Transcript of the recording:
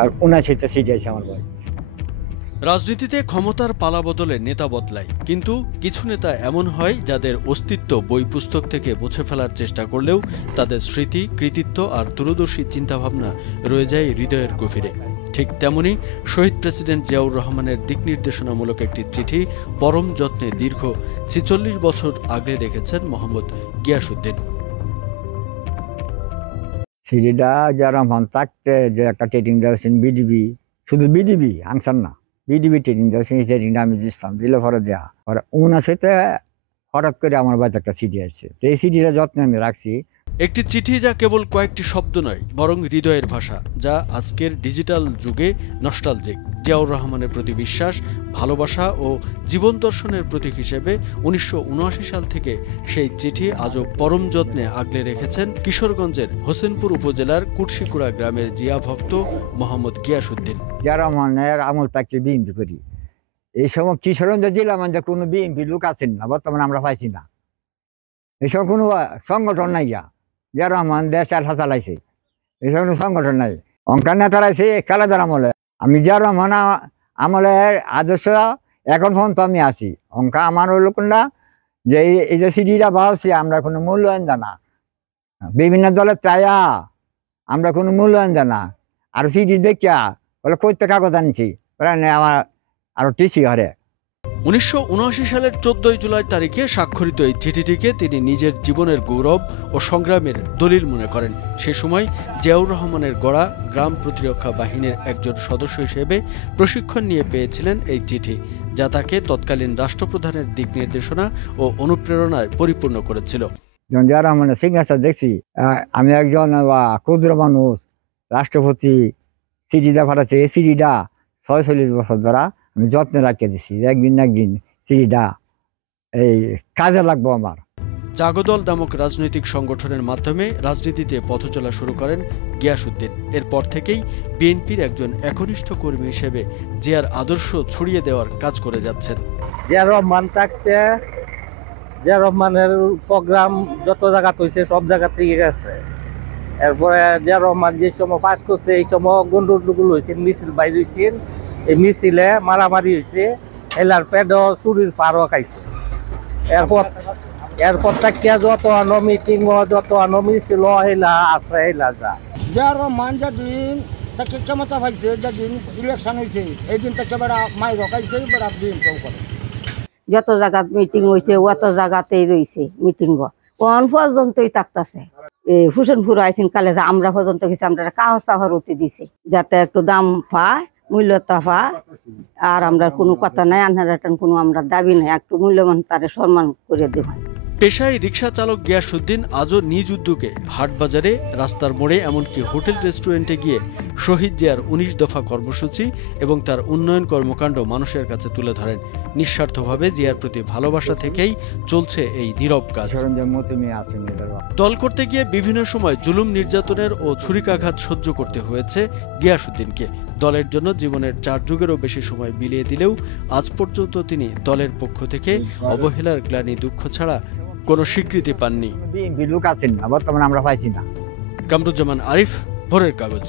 আর ৭৯টা seat আছে আমার ভাই। রাজনীতিতে ক্ষমতার পালাবদলে নেতা বদলায়, কিন্তু কিছু নেতা এমন হয় যাদের অস্তিত্ব বই পুস্তক থেকে মুছে ফেলার চেষ্টা করলেও তাদের স্মৃতি, কৃতিত্ব আর দূরদর্শী চিন্তাভাবনা রয়ে যায় হৃদয়ের গভীরে। ঠিক তেমনি শহীদ প্রেসিডেন্ট জিয়াউর রহমানের দিক নির্দেশনামূলক একটি চিঠি পরম যত্নে দীর্ঘ ৪৬ বছর আগলে রেখেছেন মোহাম্মদ গিয়াসউদ্দিন। সিডিটা জিয়া রহমান থাকতে যে একটা ট্রেনিং দিয়েছেন বিডিবি, শুধু বিডিবি আনসার না, বিডিবি ট্রেনিং দিয়েছেন, এই ট্রেনিংটা আমি দিচ্ছিলাম, দিলে পরে দেওয়া পরে ৭৯তে হঠাৎ করে আমার বাড়িতে একটা সিডি আসছে। তো এই সিডিটা যত্নে আমি রাখছি। একটি চিঠি যা কেবল কয়েকটি শব্দ নয়, বরং হৃদয়ের ভাষা, যা আজকের ডিজিটাল যুগে নস্টালজিক। জিয়াউর রহমানের প্রতি বিশ্বাস, ভালোবাসা ও জীবন দর্শনের প্রতীক হিসেবে ১৯৭৯ সাল থেকে সেই চিঠি আজও পরম যত্নে আগলে রেখেছেন কিশোরগঞ্জের হোসেনপুর উপজেলার কুটশিকুড়া গ্রামের জিয়া ভক্ত মোহাম্মদ গিয়াসউদ্দিন। জিয়া রহমানের আমল পাইতে বিএনপি করি, এই সময় কিশোরগঞ্জ জেলা মানে কোনো বিএনপি লোক আছেন না, বর্তমানে আমরা পাইছি না। এইসব কোনো সংগঠন নাই। জিয়া রহমান দেশ আঠা চালাইছে, এইসব কোনো সংগঠন নাই। অঙ্কার নেতারা আছে কালেদার আমলে। আমি জিয়া রহমান আমলের আদর্শ এখন পর্যন্ত আমি আছি। অঙ্কা আমার হইল কোনটা যে এই যে সিডিটা ভাবছি, আমরা কোনো মূল্যায়ন জানা, বিভিন্ন দলের চাইয়া আমরা কোনো মূল্যায়ন জানা। আর সিডি দেখিয়া বলে কইতে কাগজ আনছি, আমার আরো টিসি হরে। ১৯৭৯ সালের ১৪ জুলাই তারিখে স্বাক্ষরিত এই চিঠিটিকে তিনি নিজের জীবনের গৌরব ও সংগ্রামের দলিল মনে করেন। সে সময় জিয়াউর রহমানের গড়া গ্রাম প্রতিরক্ষা বাহিনীর একজন সদস্য হিসেবে প্রশিক্ষণ নিয়ে পেয়েছিলেন এই চিঠি, যা তাকে তৎকালীন রাষ্ট্রপ্রধানের দিক নির্দেশনা ও অনুপ্রেরণায় পরিপূর্ণ করেছিল। যখন জিয়া রহমানের সিগনেচার দেখছি, আমি একজন ক্ষুদ্র মানুষ, রাষ্ট্রপতি সিডিটা পাঠাচ্ছে, এই সিডিটা ৪৬ বছর ধরা আমি যত্নে রাখিয়ে দিছি। একদিন না একদিন সিডিটা এই কাজে লাগবো আমার। জাগদল নামক রাজনৈতিক সংগঠনের মাধ্যমে রাজনীতিতে পথচলা শুরু করেন গিয়াসউদ্দিন। এরপর থেকেই বিএনপির একজন একনিষ্ঠ কর্মী হিসেবে জিয়ার আদর্শ ছড়িয়ে দেওয়ার কাজ করে যাচ্ছেন। জিয়া রহমান থাকতে জিয়া রহমানের প্রোগ্রাম যত জায়গা হয়েছে সব জায়গা থেকে গেছে। এরপরে জিয়া রহমান যে সময় পাস করছে এই সময় গন্ডগোল হয়েছে, মিছিল বাইর হয়েছে, এই মিছিলে মারামারি হয়েছে, এলার পেটও চুরির পারও খাইছে। এরপর থেকে যত আনো মিটিং যত আনো মিছিল হেলা আছে হেলা যা। জিয়া রহমান যেদিন তাকে ক্ষমতা পাইছে, যেদিন ইলেকশন হয়েছে এই দিন থেকে বেড়া মাই রকাইছে, বেড়া বিএনপি করে যত জায়গাত মিটিং হয়েছে অত জায়গাতেই রয়েছে মিটিং, কোন পর্যন্তই থাকতেছে। হুসেনপুর আইসিন কালে আমরা পর্যন্ত কিছু আমরা কাগজ চাহর উঠে দিছে, যাতে একটু দাম পায়, মূল্যতা পায়। আর আমরা কোনো কথা নাই, আনহার কোনো আমরা দাবি নাই, একটু মূল্যবান তারে সম্মান করে দেব। পেশায় রিকশা চালক গিয়াসউদ্দিন আজও নিজ উদ্যোগে হাটবাজারে, রাস্তার মোড়ে, এমনকি হোটেল রেস্টুরেন্টে গিয়ে শহীদ জিয়ার ১৯ দফা কর্মসূচি এবং তার উন্নয়ন কর্মকাণ্ড মানুষের কাছে তুলে ধরেন। নিঃস্বার্থভাবে জিয়ার প্রতি ভালোবাসা থেকেই চলছে এই নীরব কাজ। দল করতে গিয়ে বিভিন্ন সময় জুলুম, নির্যাতনের ও ছুরিকাঘাত সহ্য করতে হয়েছে গিয়াসউদ্দিনকে। দলের জন্য জীবনের ৪ যুগেরও বেশি সময় বিলিয়ে দিলেও আজ পর্যন্ত তিনি দলের পক্ষ থেকে অবহেলার গ্লানি, দুঃখ ছাড়া কোনো স্বীকৃতি পাননি। বিএনপি লোক আছেন না, বর্তমানে আমরা পাইছি না। কামরুজ্জামান আরিফ, ভোরের কাগজ।